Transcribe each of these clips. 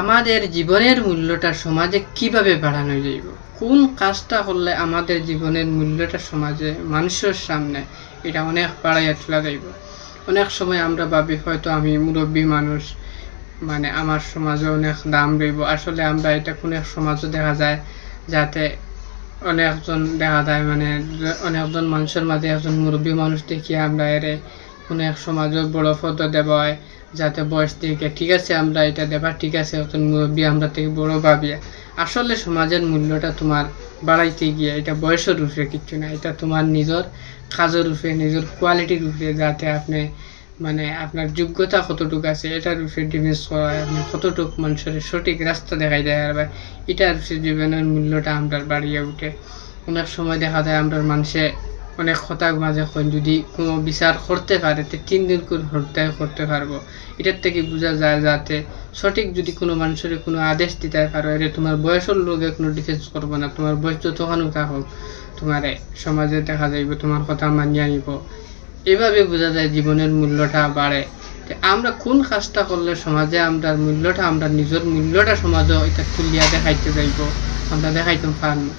আমাদের জীবনের মূল্যটা সমাজে কিভাবে বাড়ানো যাইব, কোন কাজটা করলে আমাদের জীবনের মূল্যটা সমাজে মানুষের সামনে এটা অনেক বাড়াইয়া তোলা যাইব। অনেক সময় আমরা ভাবি হয়তো আমি মুরব্বী মানুষ, মানে আমার সমাজে অনেক দাম রইব। আসলে আমরা এটা কোন এক সমাজও দেখা যায় যাতে অনেকজন দেখা যায়, মানে অনেকজন মানুষের মাঝে একজন মুরব্বী মানুষ দেখিয়ে আমরা এর কোনো এক সমাজও বড় পদ দেব হয়, যাতে বয়স থেকে ঠিক আছে আমরা এটা দেবা, ঠিক আছে একজন মুরব্বী আমরা থেকে বড় ভাবি। আসলে সমাজের মূল্যটা তোমার বাড়াইতে গিয়ে এটা বয়সের উপরে কিচ্ছু না, এটা তোমার নিজের কাজের উপরে, নিজের কোয়ালিটির উপরে, যাতে আপনি মানে আপনার যোগ্যতা কতটুকু আছে এটার উপরে ডিপেন্ড করা হয়। আপনি কতটুকু মানুষের সঠিক রাস্তা দেখাই দেয় আর ভাই এটার উপরে জীবনের মূল্যটা আমরা বাড়িয়ে উঠে। অনেক সময় দেখা যায় আমরা মানুষে অনেক কথা মাঝে যদি কোনো বিচার করতে পারে তো 3 দিন করে করতে পারবো। এটার থেকে বোঝা যায় যাতে সঠিক যদি কোনো মানুষের কোনো আদেশ দিতে পারো, এটা তোমার বয়সের লোকে কোনো ডিফেন্স করবো না, তোমার বয়স যতখানি থাকুক তোমার সমাজে দেখা যাইব তোমার কথা মানিয়ে নিব। এভাবে বোঝা যায় জীবনের মূল্যটা বাড়ে। আমরা কোন কাজটা করলে সমাজে আমরা মূল্যটা, আমরা নিজের মূল্যটা সমাজে এটা তুলিয়া দেখাইতে যাইব, আমরা দেখাইতে পারবো।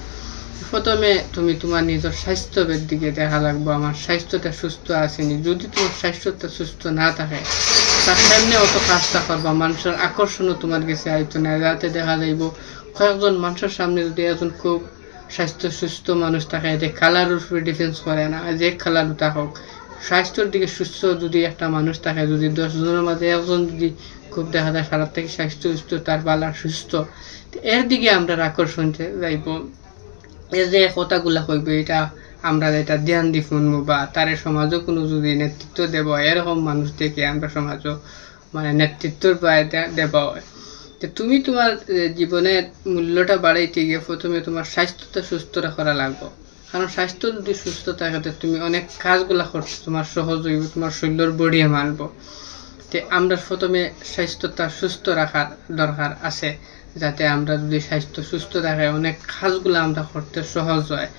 প্রথমে তুমি তোমার নিজের স্বাস্থ্যের দিকে দেখা লাগবো, আমার স্বাস্থ্যটা সুস্থ আসেনি। যদি তোমার স্বাস্থ্যটা সুস্থ না থাকে তার সামনে অত কাজটা করবা, মানুষের আকর্ষণও তোমার কাছে আইতো না, যাতে দেখা যাইব কয়েকজন মানুষের সামনে যদি একজন খুব স্বাস্থ্য সুস্থ মানুষ থাকে, এতে কালারের উপরে ডিফেন্স করে না, যে কালার থাকুক স্বাস্থ্যের দিকে সুস্থ যদি একটা মানুষ থাকে, যদি 10 জনের মাঝে একজন যদি খুব দেখা যায় সারা থেকে স্বাস্থ্য সুস্থ, তার বালা সুস্থ, এর দিকে আমরা আকর্ষণ যাইব। এর যে কথাগুলা কইব এটা আমরা এটা ধ্যান দি শুনবো, বা তার সমাজও কোনো যদি নেতৃত্ব দেব এরকম মানুষ থেকে আমরা সমাজও মানে নেতৃত্বর পায় দেব হয়। তো তুমি তোমার জীবনের মূল্যটা বাড়াইতে গিয়ে প্রথমে তোমার স্বাস্থ্যটা সুস্থ রাখা লাগবে। কারণ স্বাস্থ্য যদি সুস্থ থাকে তো তুমি অনেক কাজগুলা করতে তোমার সহজ হইব, তোমার শরীরের বড়িয়ে মানবো। তো আমরা প্রথমে স্বাস্থ্যটা সুস্থ রাখার দরকার আছে, যাতে আমরা যদি স্বাস্থ্য সুস্থ থাকে অনেক কাজগুলো আমরা করতে সহজ হয়,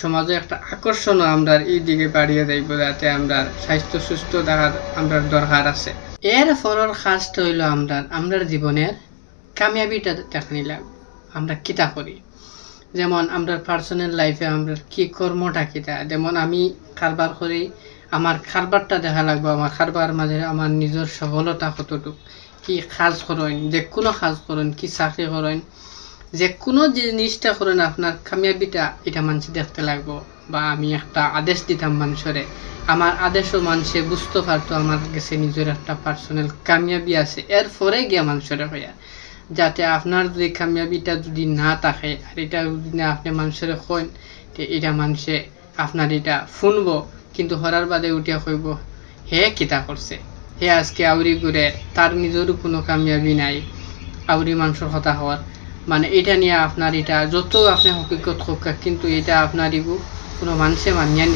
সমাজে একটা আকর্ষণও আমরা এই দিকে বাড়িয়ে যাইব, যাতে আমরা স্বাস্থ্য সুস্থ থাকার আমরা দরকার আছে। এর পরের কাজটা হইলো আমরা জীবনের কামিয়াবিটা দেখা নিলাম আমরা কিতা করি। যেমন আমরা পার্সোনাল লাইফে আমরা কি কর্মটা কিতা, যেমন আমি কারবার করি, আমার কারবারটা দেখা লাগবে, আমার কারবার মাঝে আমার নিজের সফলতা কতটুকু, কি কাজ করেন, যে কোনো কাজ করেন, কি চাকরি করেন, যে কোনো জিনিসটা করেন আপনার কামিয়াবিটা এটা মানুষ দেখতে লাগবো। বা আমি একটা আদেশ দিতাম মানুষের, আমার আদেশও মানুষে বুঝতে পারতো আমার কাছে নিজের একটা পার্সোনাল কামিয়াবি আছে, এরপরে গিয়া মানুষের হইয়া, যাতে আপনার যদি কামিয়াবিটা যদি না থাকে আর এটা যদি আপনি মানুষের কইন এটা মানুষে আপনার এটা শুনবো, কিন্তু হরার বাদে উঠিয়া কইব হে কিতা করছে, হে আজকে আউরি ঘুরে, তার নিজেরও কোনো কামিয়াবি নাই, আউরি মানুষের কথা হওয়ার মানে এটা নিয়ে আপনার এটা যত আপনি হকিকত হোক, কিন্তু এটা আপনার কোনো মানুষে মানিয়ে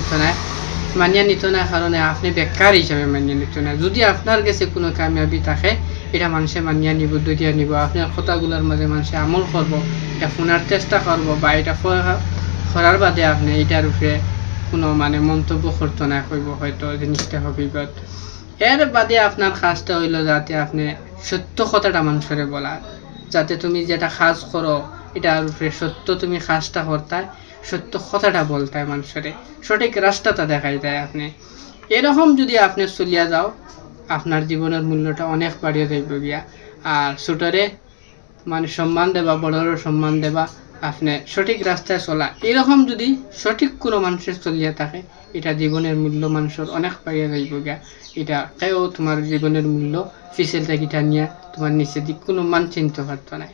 নিত না কারণে আপনি বেকার হিসাবে মানিয়ে নিত না। যদি আপনার কাছে কোনো কামিয়াবি থাকে এটা মানুষে মানিয়ে নিব, দরিয়া নিব, আপনার কথাগুলোর মাঝে মানুষে আমল করবো, এটা শোনার চেষ্টা করবো, বা এটা করার বাদে আপনি এটার উপরে কোনো মানে মন্তব্য করতো না, কইব হয়তো জিনিসটা হকিকত। এর বাদে আপনার কাজটা হইলো যাতে আপনি সত্য কথাটা মানুষের বলা, যাতে তুমি যেটা কাজ করো এটার উপরে সত্য তুমি কাজটা করতে, সত্য কথাটা বলতে মানুষের, সঠিক রাস্তাটা দেখাই দেয় আপনি। এরকম যদি আপনি চলিয়া যাও আপনার জীবনের মূল্যটা অনেক বাড়িয়ে যাইব গিয়া। আর ছোটরে মানে সম্মান দেবা, বড়রের সম্মান দেবা, আপনি সঠিক রাস্তায় চলা, এরকম যদি সঠিক কোনো মানুষের চলিয়া থাকে এটা জীবনের মূল্য মানুষের অনেক বাড়িয়ে যাইব গিয়া। এটা কেউ তোমার জীবনের মূল্য ফিসেল থেকে নিয়ে তোমার নিচে দিক কোনো মান চিনতে পারতো না।